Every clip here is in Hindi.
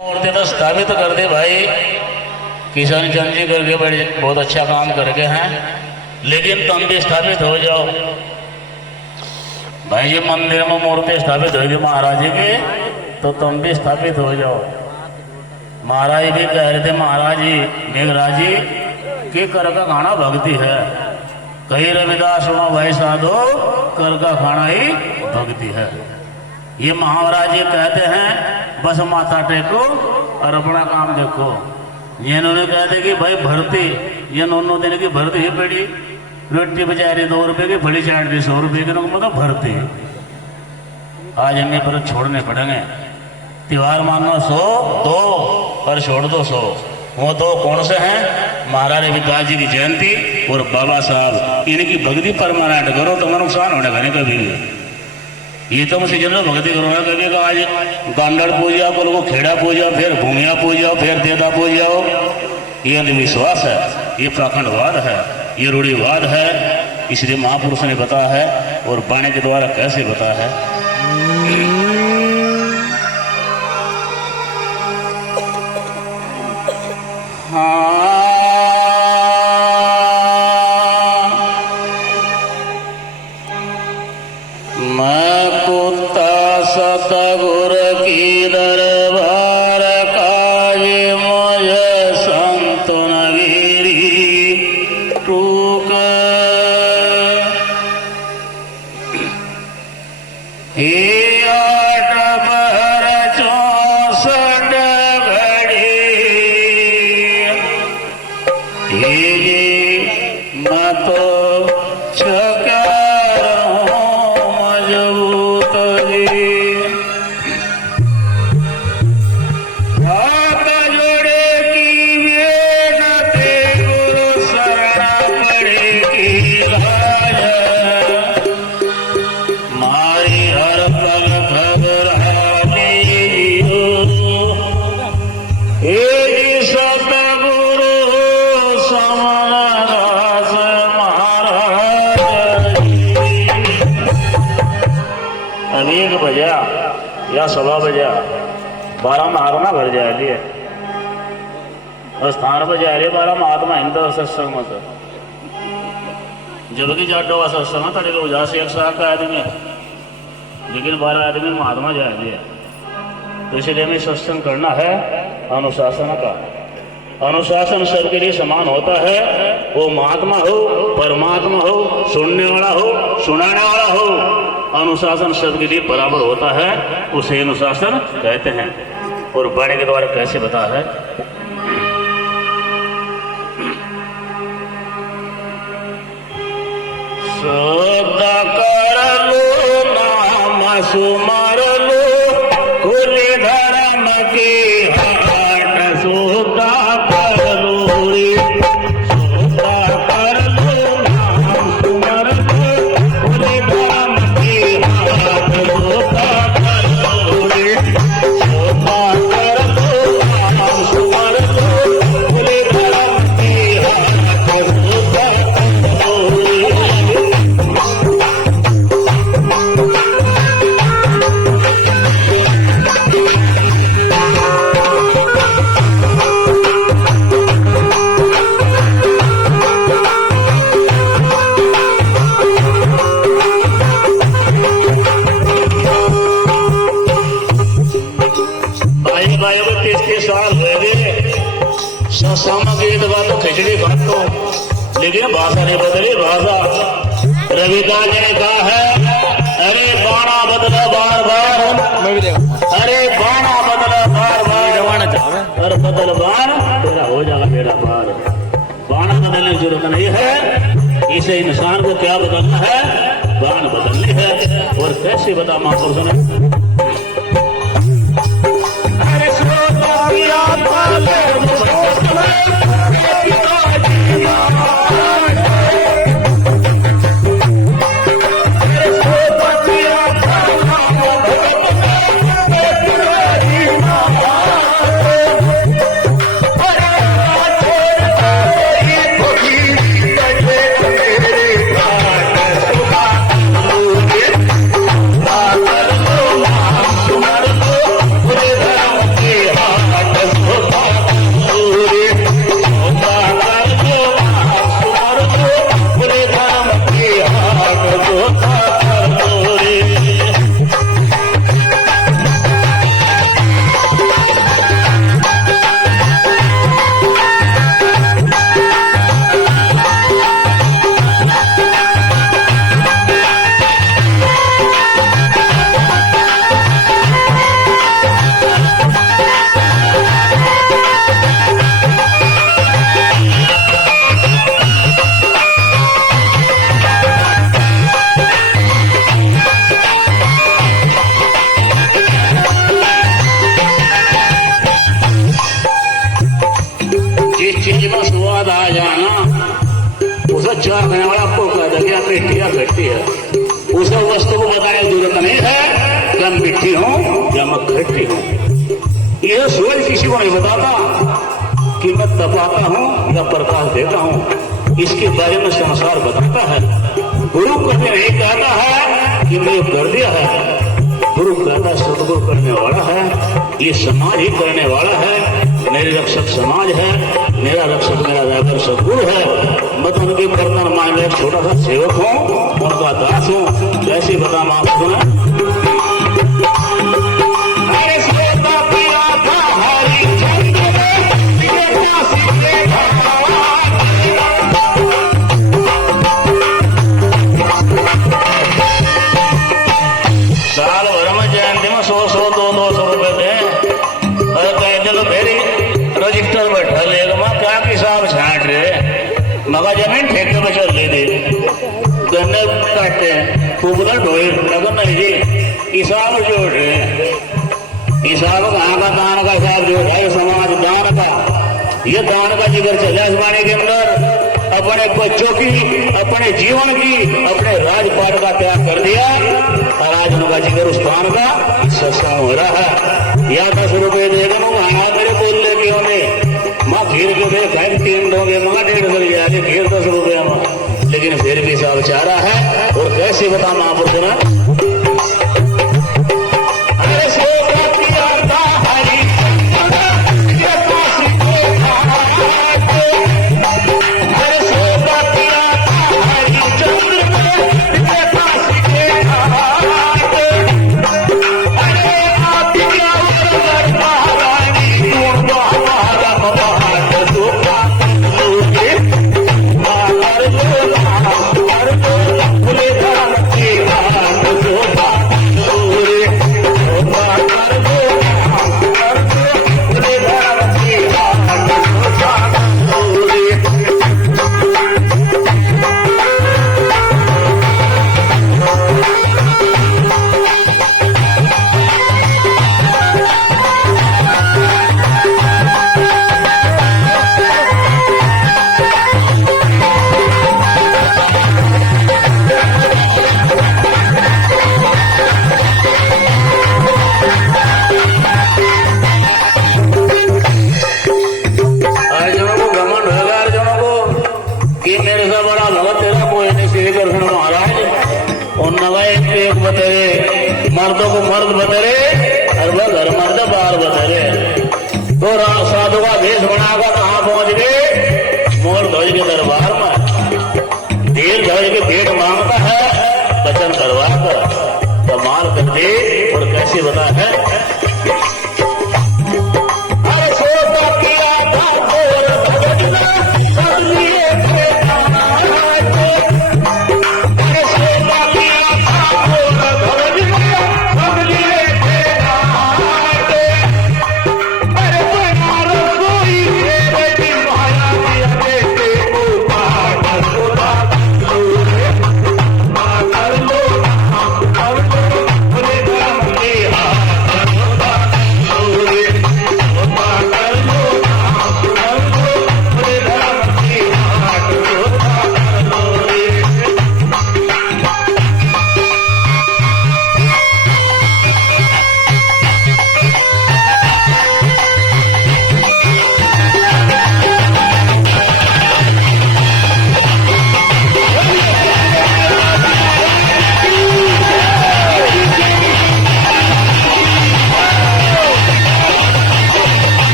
मूर्ति तो स्थापित कर दे भाई। किशन चंद जी करके बड़े बहुत अच्छा काम करके हैं, लेकिन तुम भी स्थापित हो जाओ भाई जी। मंदिर में मूर्ति स्थापित होगी महाराज जी की, तो तुम भी स्थापित हो जाओ। महाराज भी कह रहे थे, महाराज जी मेघराज जी के कर का खाना भक्ति है। कही रविदास सुनो भाई साधो, कर का खाना ही भक्ति है। ये महाराज जी कहते हैं बस माथा टेको और अपना काम देखो। ये इन्होंने कहते कि भाई भर्ती, ये नौ दिन की भर्ती ही पड़ी, रोटी बचा रही 2 रुपए की, फली चाट रही 100 रुपए की, मतलब भर्ती। आज इन्हें पर छोड़ने पड़ेंगे। त्योहार मानो 100 2 और छोड़ दो 100। वो 2 कौन से हैं? महाराज रविदास जी की जयंती और बाबा साहब। इनकी भक्ति परमानेंट करो, तुम्हारा नुकसान होने का नहीं कभी भी। ये तो मुझे जनरल भक्ति करो ना, कभी का आज गांडड़ पूजा, कल को खेड़ा पूजा, फिर भूमिया पूजा, फिर देदा पूजा। ये अंधविश्वास है, ये पाखंडवाद है, ये रूढ़िवाद है। इसलिए महापुरुष ने बताया है और वाणी के द्वारा कैसे बताया है। मैं कुत्ता सतगुर की दरबार काजे मुझे संत नगीरी टूक। हे 8 पहर 64 घड़ी, मैं तो छका बजा या 1:15 बजा, 12 महात्मा भर जा रही है स्थान पर जा रही है। 12 महात्मा हिंदू सत्संग मत, जबकि जाटो का सत्संग तड़े लोग जा से 100 का आदमी, लेकिन 12 आदमी महात्मा जा रही है। तो इसलिए हमें सत्संग करना है अनुशासन का। अनुशासन सबके लिए समान होता है, वो महात्मा हो, परमात्मा हो, सुनने वाला हो, सुनाने वाला हो। अनुशासन सबके लिए बराबर होता है, उसे अनुशासन कहते हैं। और वाणी के द्वारा कैसे बता है। श्रद्धा कर लो नाम सुमर लो, कुल धर्म की हाट श्रद्धा कर लो रे। श्रद्धा कर लो नाम सुमर लो, कुल धर्म की हाट श्रद्धा कर लो रे। श्रद्धा कर लो नाम सुमर लो, कुल धर्म की हाट श्रद्धा कर लो रे। तो खिचड़ी खातो, लेकिन भाषा नहीं बदली। भाषा रविदास जी ने कहा है, अरे बाणा बदला बार बार, अरे बाणा बदला बार बार, और बदल बार तेरा हो जाएगा मेरा बार। बाणा बदलने की जरूरत नहीं है, इसे इंसान को क्या बदलना है? बाण बदलनी है। और कैसे बता महापुरुषों ने? Oh रखने वाला आपको कह दे कि मिट्टी या खट्टी है, उसे वस्तु को बताने की जरूरत नहीं है कि मैं मिट्टी हूं या मैं खट्टी हूं। यह सूरज किसी को नहीं बताता कि मैं तपाता हूं या प्रकाश देता हूं, इसके बारे में संसार बताता है। गुरु कभी नहीं कहता है कि मैं कर दिया है, गुरु कहता सदगुरु करने वाला है, ये समाज ही करने वाला है। मेरे रक्षक समाज है, मेरा रक्षक मेरा ड्राइवर सदगुरु है। मैं तो उनके बर्तन मान में एक छोटा सा सेवक हूँ, उनका दास हूँ। कैसे बता महापुरुष ने साल भर में जयंती में 100-200 रुपए दे और कह चलो फिर रजिस्टर बैठा लेगा। मैं क्या हिसाब छाट रहे मगा जमीन ठेके में चल ली थी, गन्ने काटते हैं कुबला ढोए लगा नहीं जी, हिसाब जोड़ रहे। हिसाब कहाँ का दान का हिसाब जोड़ है समाज दान का। ये दान का जिक्र चले आसमानी के अंदर, अपने बच्चों की, अपने जीवन की, अपने राजपाट का त्याग कर दिया और आज उनका जिक्र उस दान का सत्संग हो रहा है। या 10 रुपए दे दो आया मेरे बोलने की उन्हें माँ खीर के दे खाए 3 दोगे माँ 150 जाके खीर 10 रुपये में, लेकिन फिर भी साहब चाह रहा है। और कैसे बता महापुरुष ने मर्दों को मर्द बतरे और वह घर मर्द बाहर बतरे। तो राम साधु का भेष बनाकर कहाँ पहुंच गए? मोर ध्वज के दरबार में। देर ध्वज के भेंट मांगता है, वचन करवा कर कमाल कर दे। और कैसे बता है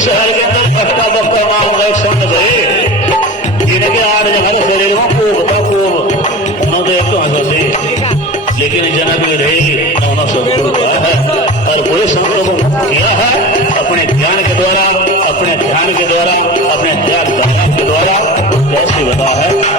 शहर के अंदर पक्का पक्का मामला एक संत गए, जिनके 8 जगह शरीर में कोब था कोब, उन्होंने एक तो हंसी, लेकिन जनक में रहेगी उन्होंने सदगुरु कहा है और पूरे संतों को किया है अपने ज्ञान के द्वारा, अपने ध्यान के द्वारा, अपने त्याग के द्वारा। कैसे बता है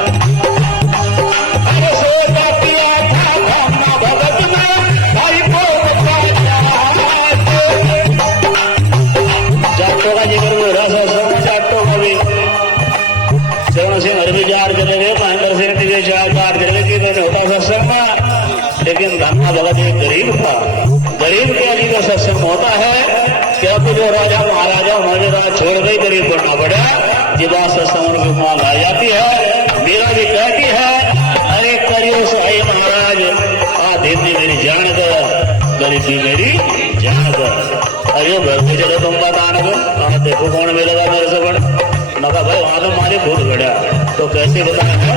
है क्योंकि जो राजा महाराजा हमारे राज छोड़ गई गरीब बनना पड़ा जब सत्संग की मांग आ जाती है। मेरा भी कहती है अरे करियो सही महाराज आदित्य मेरी जान गया गरीबी मेरी जान गया। अरे घर में चलो तुम बताने को देखो कौन मिलेगा मेरे से बड़ा नका भाई वहां तो मारे खुद गड़ा तो कैसे बताएंगे।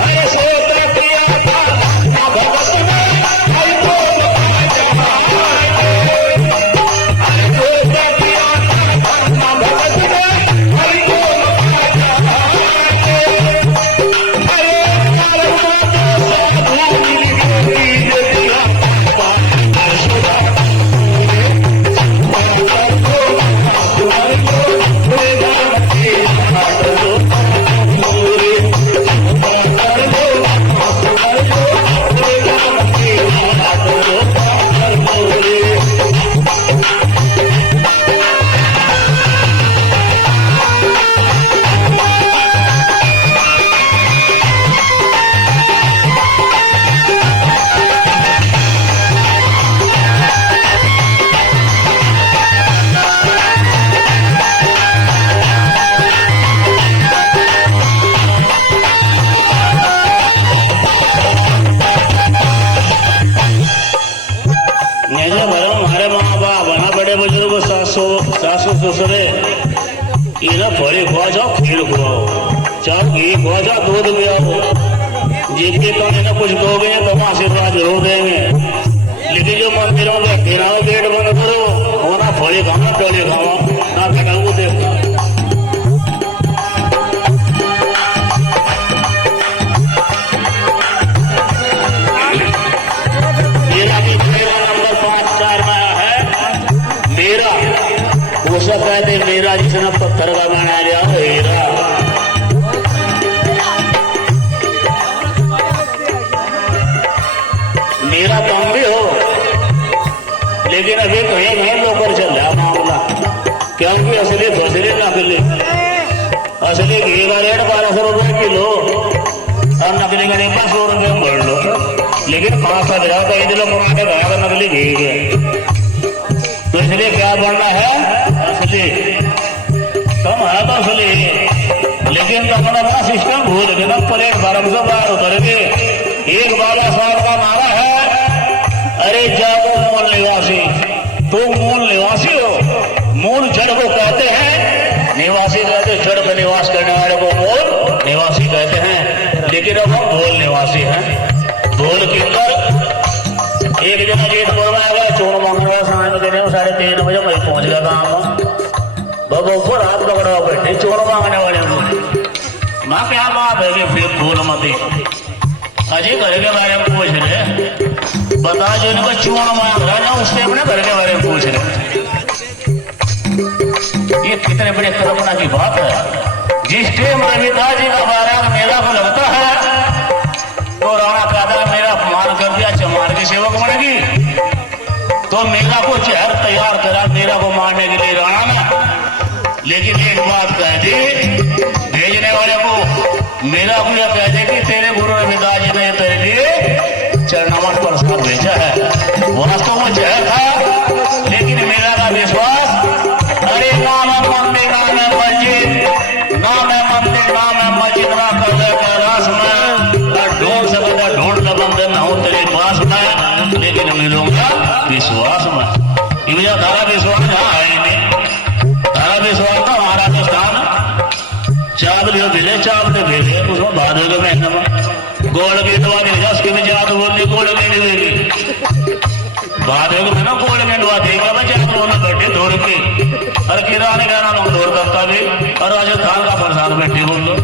अरे सोचा किया था भगत में ससुरे इन्हें फली खुआ जाओ खीर खुआओ चार घी खुआ जाओ दूध पियाओ जिनके कम इन्हें कुछ दोगे तो हम आशीर्वाद जरूर देंगे। लेकिन जो मंदिरों में बैठे ना गेट बंद करो वो ना फली खाओ ना टोली खाओ ना बेटा वो देखो। नंबर 5-4 में है मेरा उसे कहते मेरा जिसने पत्थर का बना लिया हीरा। मेरा कम भी हो लेकिन अभी कहीं कहीं लोकर चल रहा मामला क्योंकि असली फसली नकली असली घी का रेट 1200 रुपये किलो और नकली का रेट 100 रुपये में बढ़ लो। लेकिन 5-7 हजार कहीं दिलो मुरादे गया तो नकली घी है तो इसलिए क्या बनना है असली कम है तो असली लेकिन तो अपना बड़ा सिस्टम भूल गए ना प्लेट भरम से बाहर उतर गए। एक बाला साहब का नारा है अरे जागो मूल निवासी तुम मूल निवासी हो। मूल जड़ को कहते हैं निवासी कहते जड़ में निवास करने वाले को मूल निवासी कहते हैं। लेकिन अब हम भूल निवासी हैं। भूल के अंदर एक जगह गेट बोलवाया चोर मांगने साढ़े 3 बजे वही पहुंच गया गाँव बाबा ऊपर हाथ पकड़ा बैठे चोर मांगने वाले माँ क्या बात है कि फिर भूल मती अजय घर के बारे में पूछ रहे बता जो इनको चोर मांग रहा ना उससे अपने घर के बारे में पूछ रहे। ये कितने बड़े कल्पना की बात है। जिस टाइम रविदास जी का बारात मेला को लगता है तो राणा कहता है मेरा अपमान कर दिया चमार की सेवक बनेगी तो मेला को चेहर तैयार करा मेरा को मारने के लिए राणा ने। लेकिन एक बात कह दी भेजने वाले को मेरा को यह कह दे कि तेरे गुरु रविदास जी ने तेरे लिए चरणामत प्रसाद भेजा है। वास्तव में जहर था लेकिन मेरा का विश्वास अरे नाम है मंदिर नाम है मस्जिद नाम है मंदिर नाम है मस्जिद ना कर कैलाश में ढूंढ सकता ढूंढ लबंद न हो तेरे पास में लेकिन मिलूंगा विश्वास में। ये तारा विश्वास जहाँ है नहीं तारा विश्वास था हमारा तो स्थान चावल भेजे चावल भेजे उसमें भादों के महीने में गोल गेंडवा भेजा उसके में जात बोलनी गोल गेंड देगी भादों के महीना गोल गेंडवा देगा मैं चाहे दोनों बैठे दौड़ के और किराने का नाम दौड़ करता भी और राजस्थान का प्रसाद बैठे बोल लो।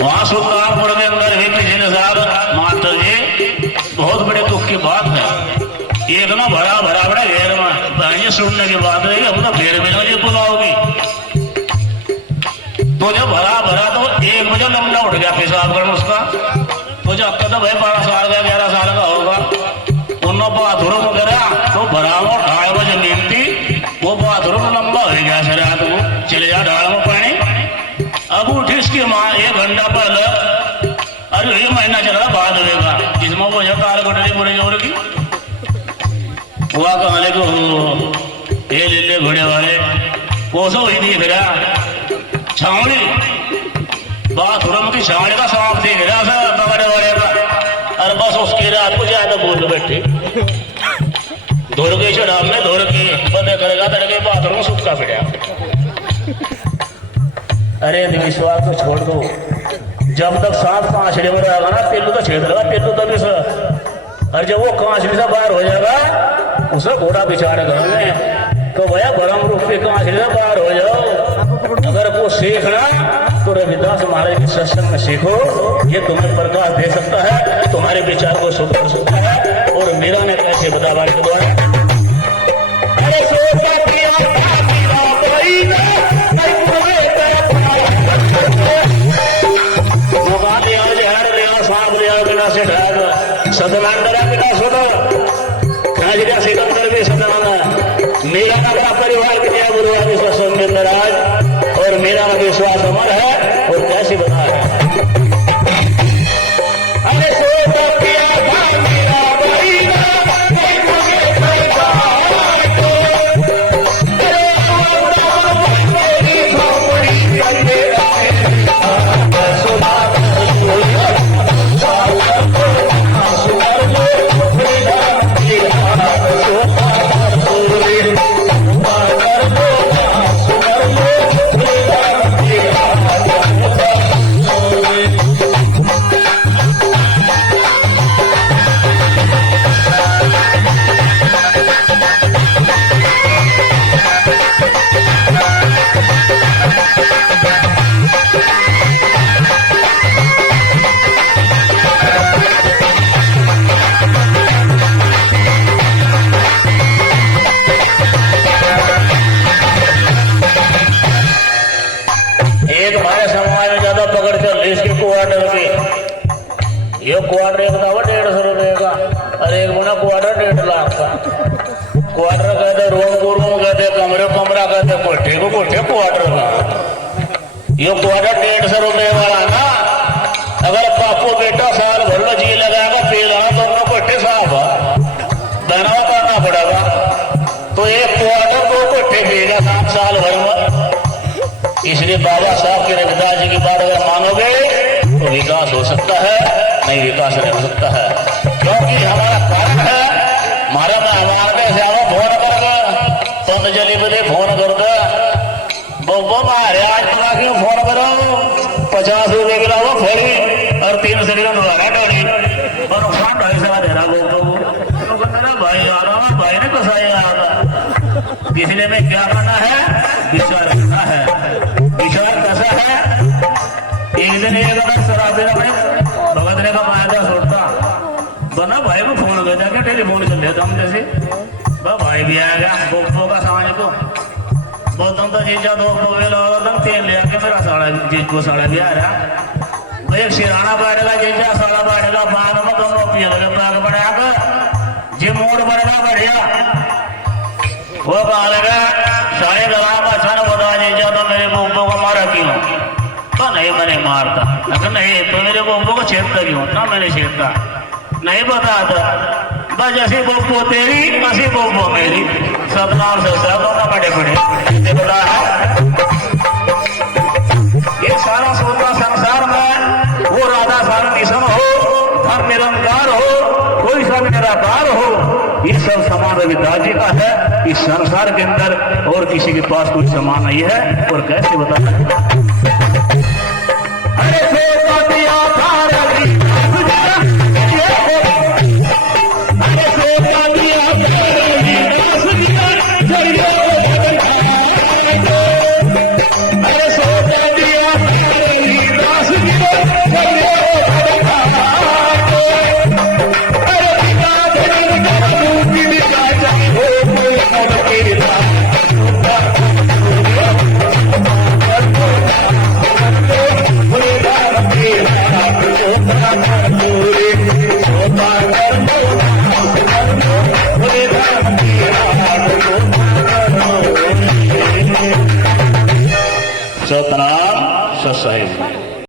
वहां सुल्तानपुर के अंदर ही पिछले साल मास्टर जी बहुत बड़े दुख की बात है। एक ना भरा भरा बड़ा घेर में सुनने की बात रही हम तो घेर में मुझे बुलाओगी तो जब भरा भरा तो 1 बजे लंबा उठ गया पेशाब करना उसका तो जब तो भाई 12 साल का 11 साल का होगा उन बाथरूम करा तो भरा 2:30 बजे नींद थी वो बाथरूम लंबा हो गया सर रात को चले जा ढाल में पानी। अब उठी इसकी माँ 1 घंटा पहले अरे ये महीना चल रहा बाद होगा जिसमें वो तार कटरी पूरे जोर की हुआ कहने को ये लीले घोड़े वाले कोसो ही देख रहा छावड़ी बात हुरम की छावड़ी का सांप देख रहा था बड़े बड़े का और बस उसके रात को ज्यादा बोल बैठे धोर के शराब में धोर के बंदे करेगा तड़के बाथरूम सूखा पड़ा। अरे विश्वास को छोड़ दो, जब तक सांप कांचड़े में रहेगा ना तेलू तो छेद लगा तेलू तो भी और जब वो कांचड़ी से बाहर हो जाएगा उसे घोड़ा बिचारे घर में तो भैया गरम रूप पे कांचड़ी से बाहर हो जाओ। अगर वो सीखना तो रविदास महाराज के सत्संग में सीखो, ये तुम्हें प्रकाश दे सकता है, तुम्हारे विचार को शुद्ध कर सकता है। और मीरा ने कैसे बताया के द्वारा सिकंदर भी सदाना मेरा का बड़ा परिवार के लिए गुरु सत्संग में महाराज और मेरा विश्वास अमर है। और कैसे बना है अरे क्वार्टर एक था वो 150 रुपए का और एक बना क्वार्टर 1.5 लाख का। क्वार्टर कहते रूम को रूम कहते कमरे कमरा कहते कोठे को कोठे क्वार्टर का। ये क्वार्टर 150 रुपए वाला ना अगर पापो बेटा साल भर में जी लगाएगा पेलाना तो अपना कोठे साफ बनावा करना पड़ेगा। तो एक क्वार्टर 2 कोठे पिएगा 7 साल भर में। इसलिए बाबा साहब के रविदास जी की बात अगर मानोगे तो विकास हो सकता है, नहीं विकास नहीं हो सकता है। क्योंकि हमारा कारण है हमारा में हमारे से फोन कर पतंजलि पे फोन कर दे बब्बो मारे आज तुम क्यों फोन करो 50 रुपए की लाओ फोड़ी और 3 से दोबारा डोरी और 250 दे रहा बब्बो भाई आ रहा भाई ने कसाई आ रहा। इसलिए में क्या करना है विचार करना है। विचार कैसा है एक दिन एक अगर शराब भगत ने का माया छोड़ता बना भाई को फोन कर दिया टेलीफोन कर लेता हम जैसे भाई भी आएगा बोपो का समाज को बोलता तो जीजा 2 तेल ले आके मेरा साड़ा जीज को साड़ा भी आ रहा भाई एक सिराना बैठेगा जीजा साड़ा बैठेगा बाग में दोनों पिए लगे बाग बढ़ाकर जी मोड़ बढ़ेगा बढ़िया वो कहा लगा साढ़े दवा अच्छा न बता जीजा तो मेरे बोपो को मारा क्यों तो नहीं मैंने मारता अगर नहीं तो मेरे बोपो को छेदता क्यों ना मैंने छेदता नहीं बताता बस ऐसी बोपो तेरी ऐसी बोपो मेरी सतनाम से दोनों बड़े बड़े बता है। ये सारा सोचा संसार में वो राधा सारा निशन हो धर्म निरंकार हो कोई सा निराकार हो ये सब समान रविदास जी का है इस संसार के अंदर और किसी के पास कुछ समान नहीं है। और कैसे बता सतनाम सत साहिब।